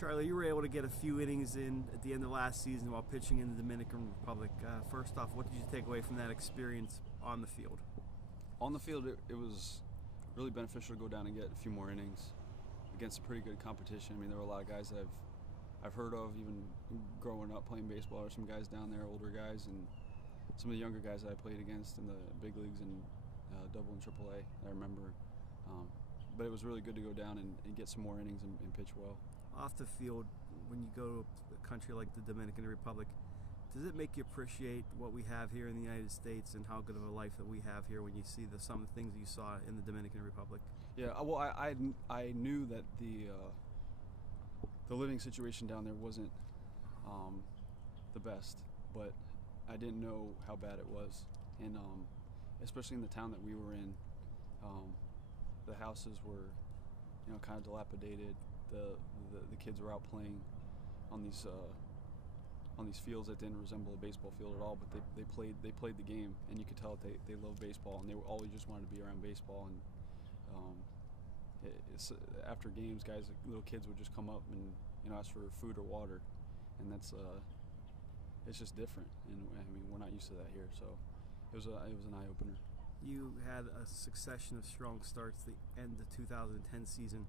Charlie, you were able to get a few innings in at the end of last season while pitching in the Dominican Republic. First off, what did you take away from that experience on the field? On the field, it was really beneficial to go down and get a few more innings against a pretty good competition. I mean, there were a lot of guys that I've heard of, even growing up playing baseball. There were some guys down there, older guys, and some of the younger guys that I played against in the big leagues and double and triple A, I remember. But it was really good to go down and get some more innings and pitch well. Off the field, when you go to a country like the Dominican Republic, does it make you appreciate what we have here in the United States and how good of a life that we have here when you see some of the things that you saw in the Dominican Republic? Yeah, well, I knew that the living situation down there wasn't the best, but I didn't know how bad it was, and especially in the town that we were in, the houses were, kind of dilapidated. The kids were out playing on these fields that didn't resemble a baseball field at all, but they played the game, and you could tell that they loved baseball, and they always just wanted to be around baseball. And after games, little kids would just come up and ask for food or water, and that's it's just different. And I mean, we're not used to that here, so it was an eye opener. You had a succession of strong starts the end of the 2010 season.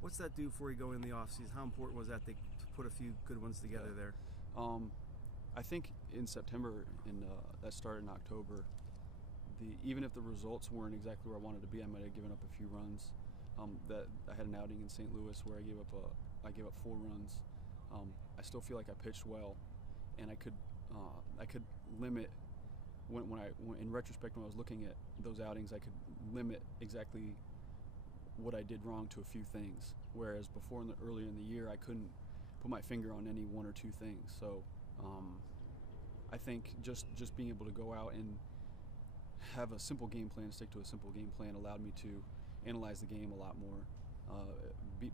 What's that do for you going in the offseason? How important was that to put a few good ones together there? I think in September, and that started in October, even if the results weren't exactly where I wanted to be, I might have given up a few runs. That I had an outing in St. Louis where I gave up 4 runs. I still feel like I pitched well, and I could limit when in retrospect, when I was looking at those outings, I could limit exactly what I did wrong to a few things, whereas before earlier in the year I couldn't put my finger on any 1 or 2 things. So I think just being able to go out and have a simple game plan, stick to a simple game plan, allowed me to analyze the game a lot more,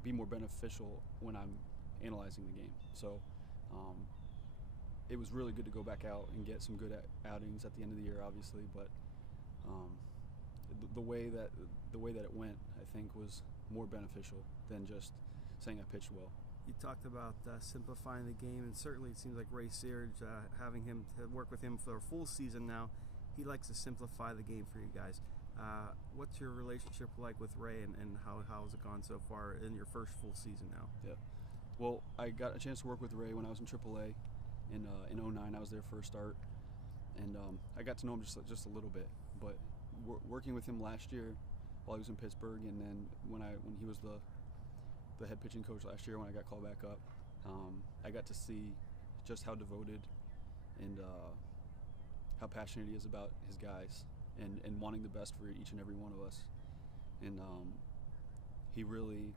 be more beneficial when I'm analyzing the game. So it was really good to go back out and get some good outings at the end of the year, obviously, but the way that it went, I think, was more beneficial than just saying I pitched well. You talked about simplifying the game, and certainly it seems like Ray Searage, having him to work with him for a full season now, he likes to simplify the game for you guys. What's your relationship like with Ray, and how has it gone so far in your first full season now? Yeah, well, I got a chance to work with Ray when I was in AAA in '09. I was there for a start, and I got to know him just a little bit, but working with him last year while he was in Pittsburgh, and then when he was the head pitching coach last year when I got called back up, I got to see just how devoted and how passionate he is about his guys and wanting the best for each and every one of us. And he really